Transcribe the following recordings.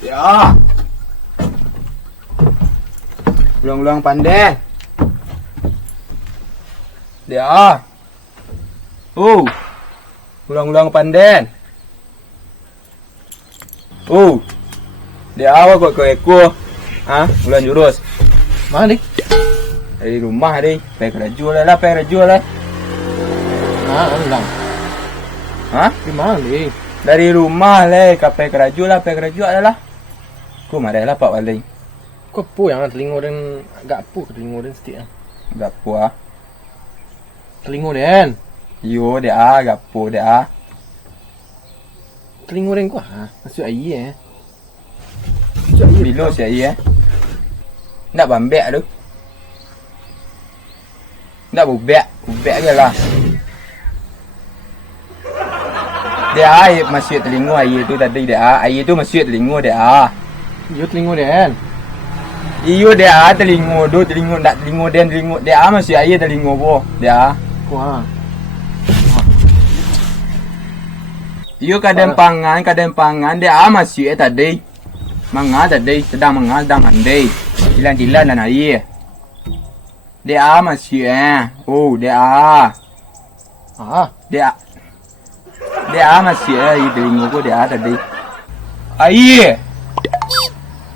Ya. Ulang-ulang pandai. Dia. Ulang-ulang pandai. Dia awak kok ke aku. Ulang jurus. Mana dik? Dari rumah deh. Pek raju lah, pek raju lah. Ulang. Di mana dik? Dari rumah lah, ke pek raju adalah. Ku marah lah Pak Wali. Kok pu yang telingo dan agak pu ke telingo dan setia. Gapo ah. Telingo den. Yo dia gapo dia. Telingo den kau masuk air Bilo si ai Nak bambek tu. Nak bubek je lah. Dia masuk telingo air tu tadi dia. Air tu masuk telingo dia. Yo telingo den. Iyo dia telingo nak telingo dia masih air telingo bo dia. Wah. Iyo kadang pangan dia masih tadi. Sedang mandi. Dilan dan air. Dia masih dia masih air telingo ko dia tadi. Air.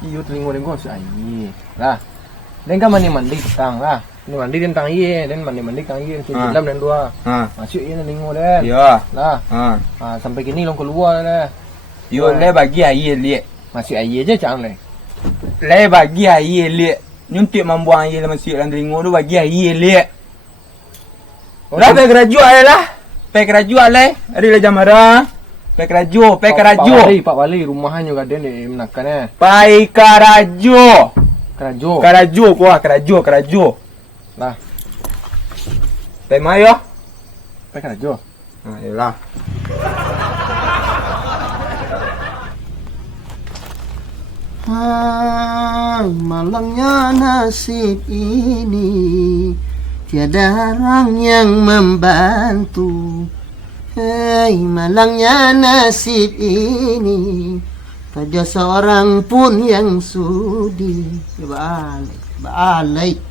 Iyo telingo den kau masuk air. Lah. Den kan mandi petang lah. Ni mandi den tang iye, den mandi tang iye cuci dalam dan dua. Masuk iye telingo den. Ya. Lah. Sampai kini long keluar dah. Yo le bagi air liat. Masuk air je cang le. Le bagi air liat. Nyuntik membuang air masuk dalam telingo tu bagi air liat. Dah pek raju lah. Pek raju lah. Ada lah jamara. Pek raju. Pak Wali rumahan juga den di menakan Pai karajo. Karajo. Lah. Pai mayo. Pai karajo. Yalah. Malangnya nasib ini, tiada orang yang membantu. Malangnya nasib ini, tak ada seorang pun yang sudi. Balik.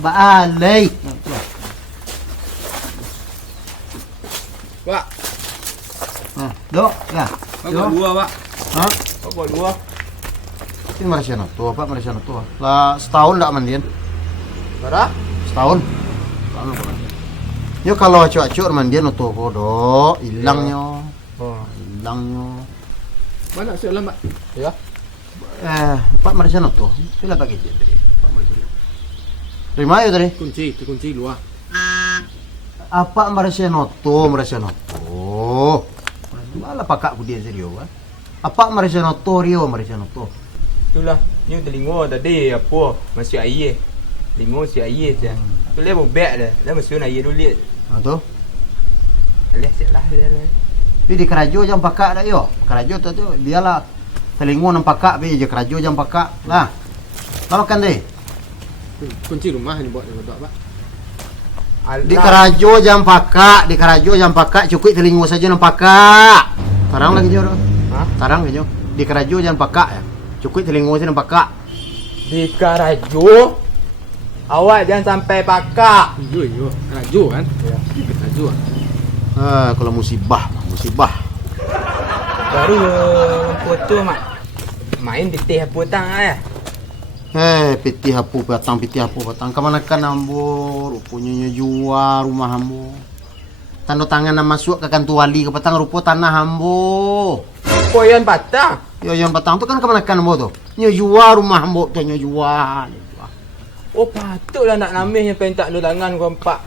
Pak. Dok, ya. Apa dua, Pak? Apa dua? Ini Malaysia tua, Pak, Malaysia tua. Lah setahun tak mandian. Berapa? Setahun. Yo kalau acuk-acuk mandian tua ko, Dok. Hilangnya. Hilangnya. Mana sih Pak? Ya. Pak Malaysia tua. Sila pakai je tadi. Pak Malaysia. Terima ya tadi. Kunci luar. Apa Malaysia tua? Malah pakak ku dia serius ah. Apa Malaysia tua Rio Malaysia tua? Itulah, ni telingo tadi apa? Masuk air. Telingo si air je. Tu le bobek dah. Dah masuk air dulu liat. Tu. Alih sialah dia. Di kerajo jam pakak dah yo. Kerajo tu biarlah telingo nam pakak be je kerajo jam pakak. Lah. Lah makan deh. Kunci rumah ni buat Pak. Di kerajo jam pakak cukup telingo saja nam pakak. Tarang lagi jo. Tarang lagi jo. Di kerajo jam pakak ya. Cukup telingo saja nam pakak. Di karajo. Awak jangan sampai pakak. Yo, kerajo kan? Ya. Kerajo. Kalau musibah. Baru foto mak. Main pitih apa tang Pitih apa batang. Kemanakan ambo? Rupanya jual rumah ambo. Tanda tangan nak masuk ke kantor wali ke petang rupa tanah ambo. Koyan patang. Yang petang tu kan kemanakan ambo tu? Jual rumah ambo tu jual. Oh patutlah nak namanya pengen tak lu tangan kau empat.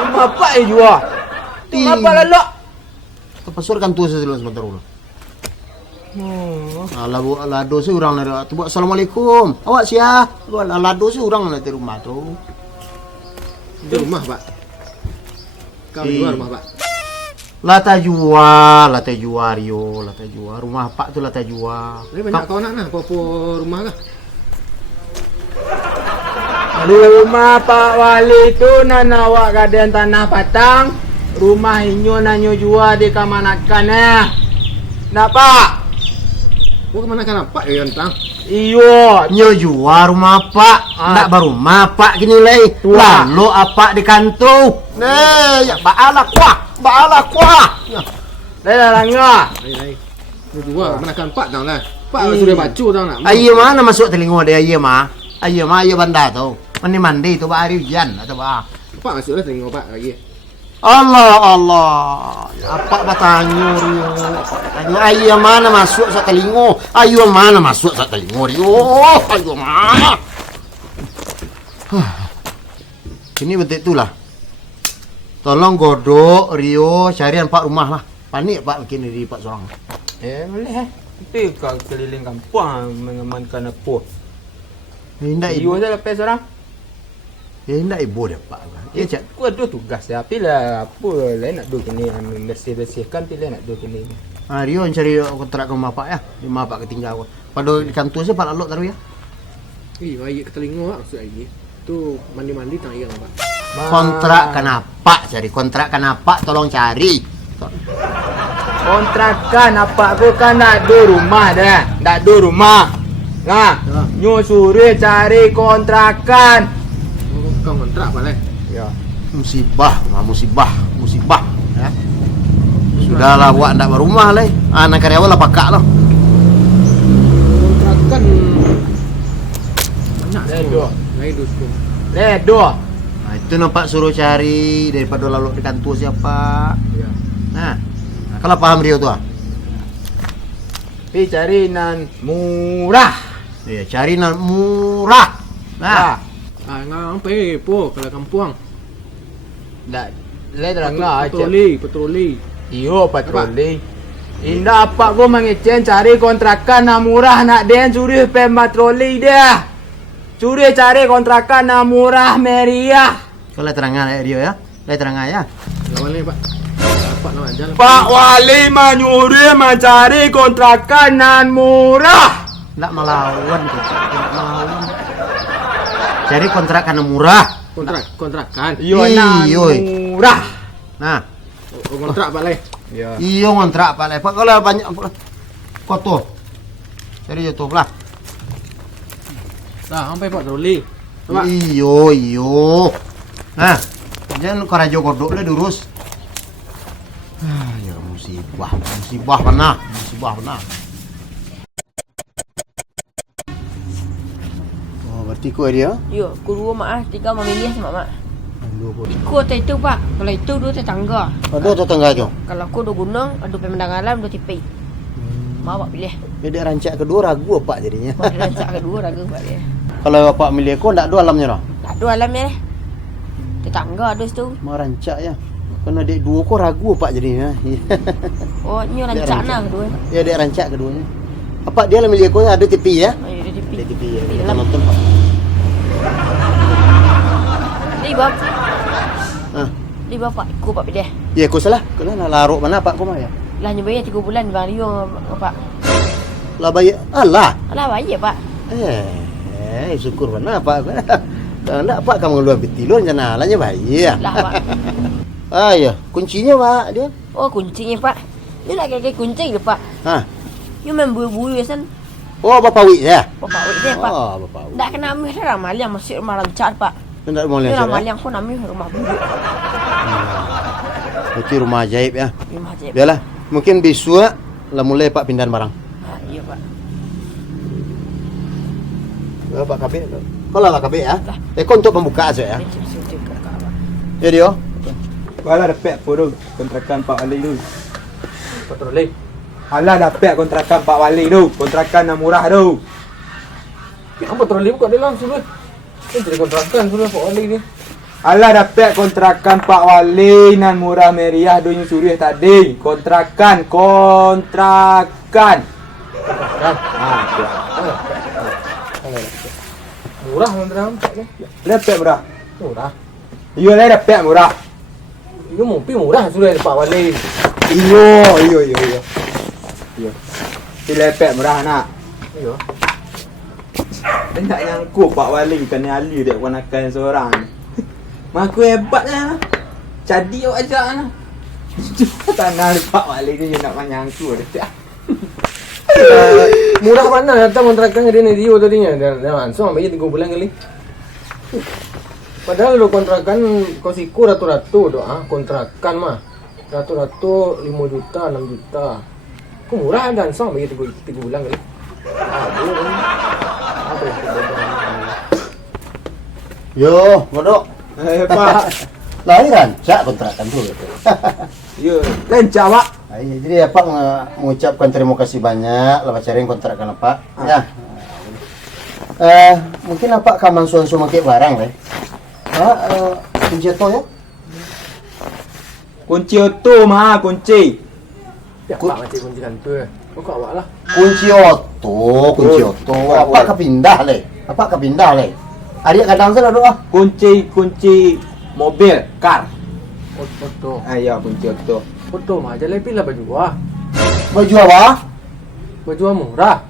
Rumah apa jual? Rumah apa lalok? Pasur kan tu sebentar dulu. Lado si orang nak tu buat assalamualaikum. Awak siapa? Lado si orang nak di rumah tu. Di rumah Pak. Kau di luar rumah Pak. Lata jual Rio, lata jual. Rumah Pak tu lata jual. Tapi banyak kau nak apa rumah lah. Rumah Pak Wali tu nak awak gaden tanah patang. Rumah inyo nanyo jual di kamanakan Nak Pak? Kau kemana kan apa ya tang? Iyo. Nyo jual rumah pak, ndak baru rumah pak gini leh. Lalu apa di kantu? Nih, ya baala kuah. Dah langgar. Ai. Kau jual kemana kan pak tang lah. Pak sudah baca tang nak. Ayo mana masuk telingo dia ayo mah. Ayo banda tu. Mandi tu ba hari hujan atau ba. Pak masuk lah tengok pak lagi. Allah. Apa batanyo rio? Ayo mana masuk sa telingo? Ayo mana masuk sa telingo rio? Ayo mana? Ini betul itulah. Tolong godok Rio carian Pak rumah lah. Panik Pak bikin diri Pak seorang. Boleh Itu kau keliling kampung mengamankan apa? Hendak Iyo ibu. dah lepas orang. Hendak ibu dia Pak. Ya cak. Aku ada tugas ya. Bila apa lain nak duduk ni bersih-bersihkan bila nak duduk ni. Rio cari kontrak rumah Pak ya. Rumah Pak ketinggalan. Pada di kantor saya Pak lalu taruh ya. Air ke telinga pak maksud air. Tu mandi-mandi tang air pak. Kontrak kenapa cari kontrak kenapa tolong cari. Kontrakan apa aku kan nak ada rumah dah. Nak ada rumah. Nah, nyu suruh cari kontrakan. Kau kontrak apa lah? Ya. Musibah ya. Sudahlah buat ndak berumah lah. Anak karyawan lah pakak lah. Kontrakan anak Ledo. Lain dusko. Ledo. Nah, itu nampak suruh cari daripada lalu di kantor siapa. Ya. Nah, kalau paham Rio tu ah. Pergi cari nan murah. Ya, cari nan murah. Nah, Ngampai po kalau kampung. Dah. Le terang aja. Patroli. Iyo patroli. Indah apa gua mengecen cari kontrakan nak murah nak den suruh pe patroli dia. Suruh cari kontrakan nak murah meriah. kalau terangan Rio ya. Terangan ya. Lawan ni pak. Pak nak jalan. Pak Wali menyuruh mencari kontrakan nan murah. Ndak melawan tu. Ndak melawan. Cari kontrakan yang murah. Kontrakan. Iyo nan Iyo. murah. Nah, Kontrak pak leh. Ya. iyo ngontrak Pak Lepak kalau banyak kotor. Cari YouTube lah. Dah sampai patroli. Pak. Iyo. Nah, jangan kau rajo kodok lah durus. Ya musibah benar. Oh, berarti kau dia? Ya, aku dua mak ah, tiga memilih sama mak. Aku tak itu pak, kalau itu dua tetangga. Ada tetangga tu. Kalau aku dua gunung, ada pemandang alam, dua tipi. Mak pak pilih. Dia rancak kedua ragu apa jadinya? Mak dia rancak kedua ragu pak dia. Kalau bapak milih kau tak dua alamnya lah. Tak ada alamnya deh. Tetangga ada situ. Mau rancak ya. Kena dek dua kau ragu apa jadinya? Oh, ni rancak nah kedua. Ya dek rancak keduanya. Apa dia lah milih kau ada TV ya? Oh, dia tipi. Ada TV ya. Di Kita dalam. nonton Pak. Ni bap. Ah. Ni bapak, aku pak pilih. Ya kau salah. Kau lah laruk mana Pak kau mah ya? Lah ni bayar 3 bulan bang Rio pak. Lah bayar. Alah. Alah bayar pak. Syukur mana Pak. Nak Pak kamu ngeluar betilun jana alanya bayar. Lah pak. Ya, kuncinya Pak dia. Oh, kuncinya pak. Dia nak kayak kunci ke pak. Ha. You main buru-buru kan. Oh, Bapak Wik ya. Bapak wik dia pak. Oh, Bapak Wik. Tak kena ambil ramal yang masih rumah lancar pak. Tidak mau Ini lihat ramal ya. yang pun ambil rumah buruk. Berarti rumah ajaib ya. Rumah aja. Biarlah. Mungkin besok lah mulai Pak pindahan barang. Iya pak. Pak Kabit. Kau lah Pak Kabit ya. Kau untuk pembukaan saya ya. Siap-siap kakak pak. Ya Dio. Alah dapat apa tu kontrakan Pak Wali tu. Patroli. Alah dapat kontrakan Pak Wali tu. Kontrakan yang murah tu. Yang patroli bukan dia langsung tu. Ini jadi kontrakan sudah pak Wali ni. Alah dapat kontrakan Pak Wali nan murah meriah dunia suruh tadi. Kontrakan. Kan? Murah kontrak pak ni. Dapat murah. Murah. Iyo lah dapat murah. Ini mungkin murah sudah pak Wali. Iyo. Dia dapat murah nak. Iya. Dia tak nyangkut Pak Wali kena ali dia keponakan seorang. Mak aku hebat lah. Jadi awak ajak lah. Tanah Pak Wali ni nak menyangkut dia. Murah mana datang kontrakan dia Dio tadinya. Dan langsung ambil 3 bulan kali. Padahal lo kontrakan kau siku ratu-ratu doa kontrakan mah. Ratu-ratu 5 juta, 6 juta. Kau murah dan langsung ambil 3 bulan kali. Aduh. Apa itu? Yo, bodoh. Pak. Lain rancak kontrakan tu. Ya, lencah Pak. Jadi Pak mengucapkan terima kasih banyak lepas cari kontrakan Pak. Ya. Mungkin Pak kaman suan-suan pakai barang deh. Kunci auto ya? Kunci auto mah kunci. Ya, Pak macam kunci kantor. Kau awak lah. Kunci auto. Apa kepindah le? Apa kepindah le? Adik kadang saya doa. Kunci mobil, car. Foto. Ya kunci auto. Foto mah aja lebih lah baju ah. Baju apa? Baju murah.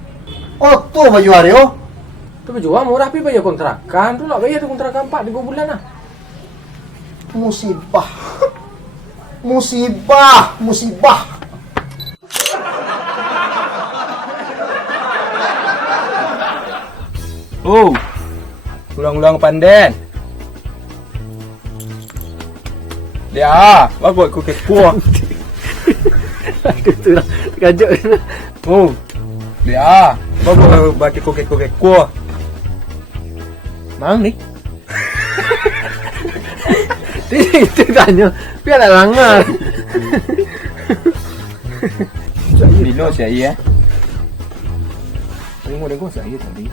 Auto baju Aryo. Tu baju murah tapi bayar kontrakan. Tu lah bayar tu kontrakan 4 3 bulan lah. Musibah. Oh. Ulang-ulang panden. Dia, bagus ku kepo. Itu lah terkajut. Oh. Dia, bagus bagi ku kepo. Mang ni. Itu tanya. Biar nak langar. Dino saya. Tengok saya tadi.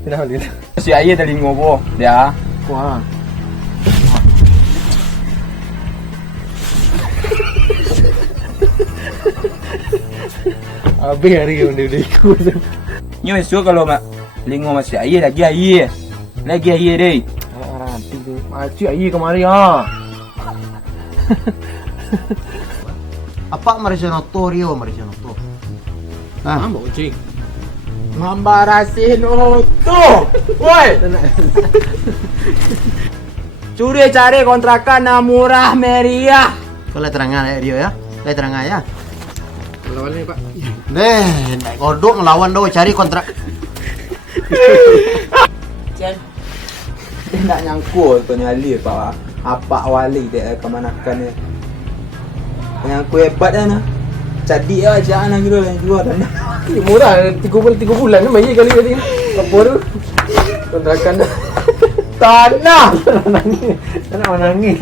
Kenapa dia? Si ayah tadi ngopo. Dia. Wah. Habis hari yang dia ikut. Nyo esok kalau mak lingo masih ayah lagi ayah. Lagi ayah deh. Nanti tu. Macik air kemari ah. Apa Marcianoto Rio Marcianoto? Ambok cik. Mambarasin auto. Woi. Curi cari kontrakan yang murah meriah. Kau lihat terangan ya Rio ya? Lihat terangan ya? Lawan ni Pak. Naik kodok ngelawan doh cari kontrak. Jen. Dia nak nyangkut tu nyali Pak. Apa wali dia kemanakan dia. Yang aku hebat kan. Jadi aja anak gitu yang jual dan Ini murah 3 bulan ni bayar kali tadi. Apa tu? Kontrakan dah. tanah. Nangis. Nak menangis.